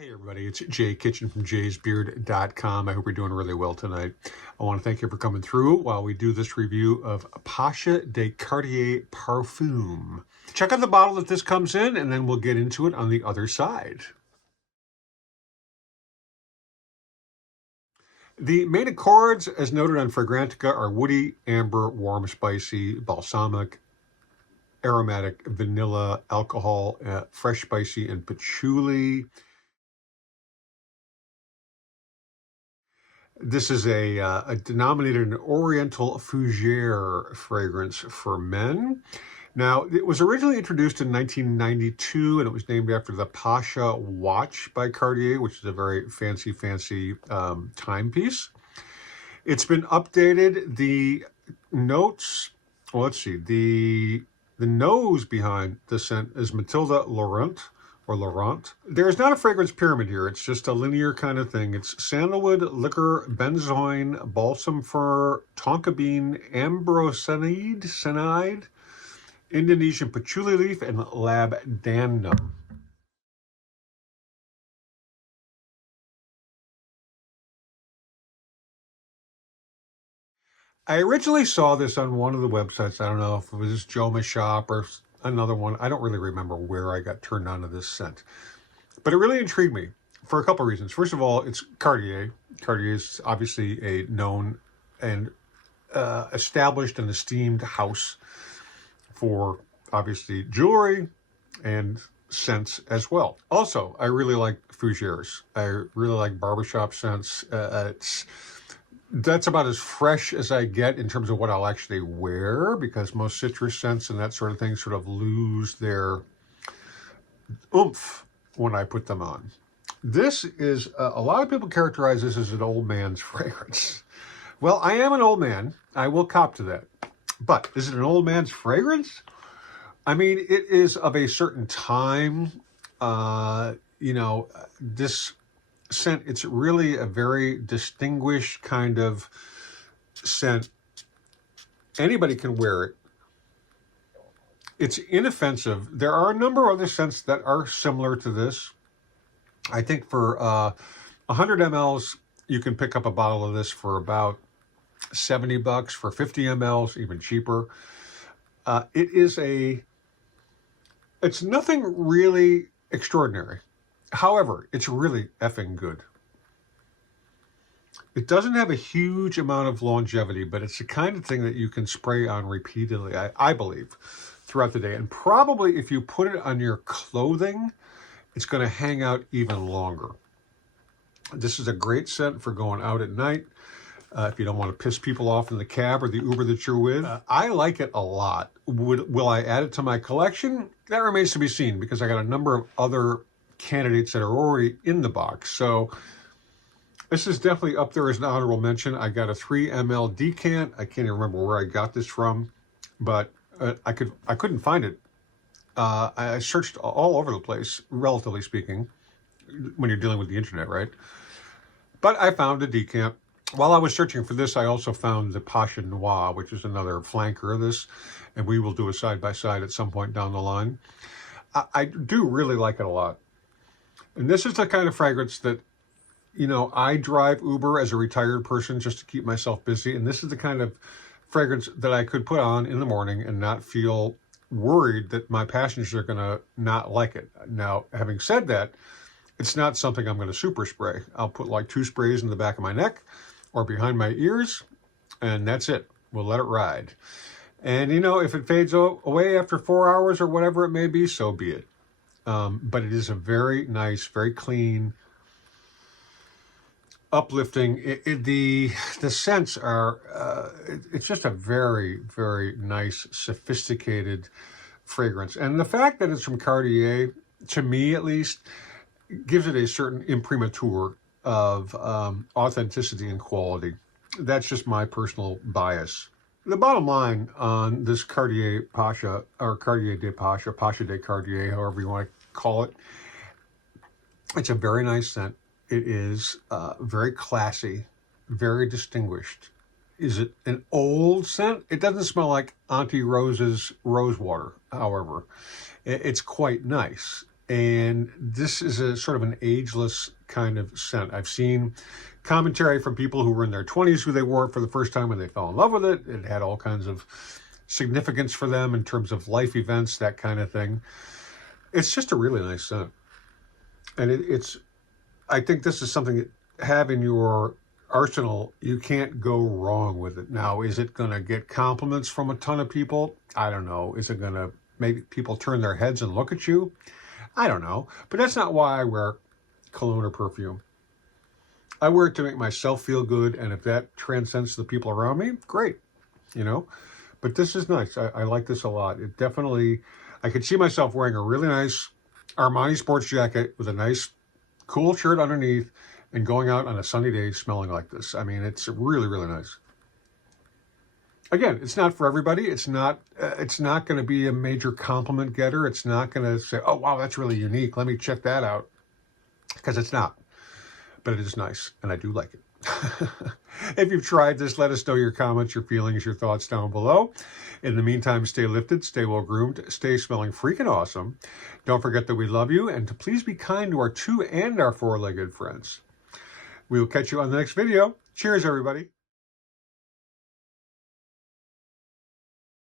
Hey everybody, it's Jay Kitchen from jaysbeard.com. I hope you're doing really well tonight. I want to thank you for coming through while we do this review of Pasha de Cartier Parfum. Check out the bottle that this comes in and then we'll get into it on the other side. The main accords, as noted on Fragrantica, are woody, amber, warm, spicy, balsamic, aromatic, vanilla, alcohol, fresh, spicy, and patchouli. This is a denominated an Oriental fougere fragrance for men. Now, it was originally introduced in 1992, and it was named after the Pasha watch by Cartier, which is a very fancy timepiece. It's been updated. The notes, well, let's see, the nose behind the scent is Mathilde Laurent, or Laurent. There's not a fragrance pyramid here. It's just a linear kind of thing. It's sandalwood, liquor, benzoin, balsam fir, tonka bean, ambrocenide, Indonesian patchouli leaf, and labdanum. I originally saw this on one of the websites. I don't know if it was Joma Shop or another one. I don't really remember where I got turned on to this scent. But it really intrigued me for a couple of reasons. First of all, it's Cartier. Cartier is obviously a known and established and esteemed house for obviously jewelry and scents as well. Also, I really like fougeres. I really like barbershop scents. That's about as fresh as I get in terms of what I'll actually wear, because most citrus scents and that sort of thing sort of lose their oomph when I put them on. This is, a lot of people characterize this as an old man's fragrance. Well, I am an old man. I will cop to that. But is it an old man's fragrance? I mean, it is of a certain time. This scent, it's really a very distinguished kind of scent. Anybody can wear it. It's inoffensive. There are a number of other scents that are similar to this. I think for 100 mLs, you can pick up a bottle of this for about $70. For 50 mLs, even cheaper. It's nothing really extraordinary. However, it's really effing good. It doesn't have a huge amount of longevity, but it's the kind of thing that you can spray on repeatedly, I believe, throughout the day. And probably if you put it on your clothing, it's going to hang out even longer. This is a great scent for going out at night. If you don't want to piss people off in the cab or the Uber that you're with. I like it a lot. Will I add it to my collection? That remains to be seen, because I got a number of other candidates that are already in the box. So this is definitely up there as an honorable mention. I got a 3 ml decant. I can't even remember where I got this from, but I couldn't find it. I searched all over the place, relatively speaking, when you're dealing with the internet, right? But I found a decant. While I was searching for this, I also found the Pasha Noir, which is another flanker of this, and we will do a side-by-side at some point down the line. I do really like it a lot. And this is the kind of fragrance that, I drive Uber as a retired person just to keep myself busy. And this is the kind of fragrance that I could put on in the morning and not feel worried that my passengers are going to not like it. Now, having said that, it's not something I'm going to super spray. I'll put like 2 sprays in the back of my neck or behind my ears, and that's it. We'll let it ride. And, if it fades away after 4 hours or whatever it may be, so be it. But it is a very nice, very clean, uplifting. The scents are, it's just a very, very nice, sophisticated fragrance. And the fact that it's from Cartier, to me at least, gives it a certain imprimatur of authenticity and quality. That's just my personal bias. The bottom line on this Cartier Pasha, or Cartier de Pasha, Pasha de Cartier, however you want to call it, it's a very nice scent. It is very classy, very distinguished. Is it an old scent? It doesn't smell like Auntie Rose's rose water, however. It's quite nice. And this is a sort of an ageless kind of scent. I've seen commentary from people who were in their 20s who they wore it for the first time and they fell in love with it. It had all kinds of significance for them in terms of life events, that kind of thing. It's just a really nice scent. And I think this is something that have in your arsenal. You can't go wrong with it. Now, is it going to get compliments from a ton of people? I don't know. Is it going to make people turn their heads and look at you? I don't know. But that's not why I wear cologne or perfume. I wear it to make myself feel good, and if that transcends to the people around me, great, you know. But this is nice. I like this a lot. It definitely, I could see myself wearing a really nice Armani sports jacket with a nice cool shirt underneath and going out on a sunny day smelling like this. I mean, it's really, really nice. Again, it's not for everybody. It's not going to be a major compliment getter. It's not going to say, oh, wow, that's really unique. Let me check that out. Because it's not. But it is nice, and I do like it. If you've tried this, let us know your comments, your feelings, your thoughts down below. In the meantime, stay lifted, stay well-groomed, stay smelling freaking awesome. Don't forget that we love you, and to please be kind to our two and our four-legged friends. We will catch you on the next video. Cheers, everybody.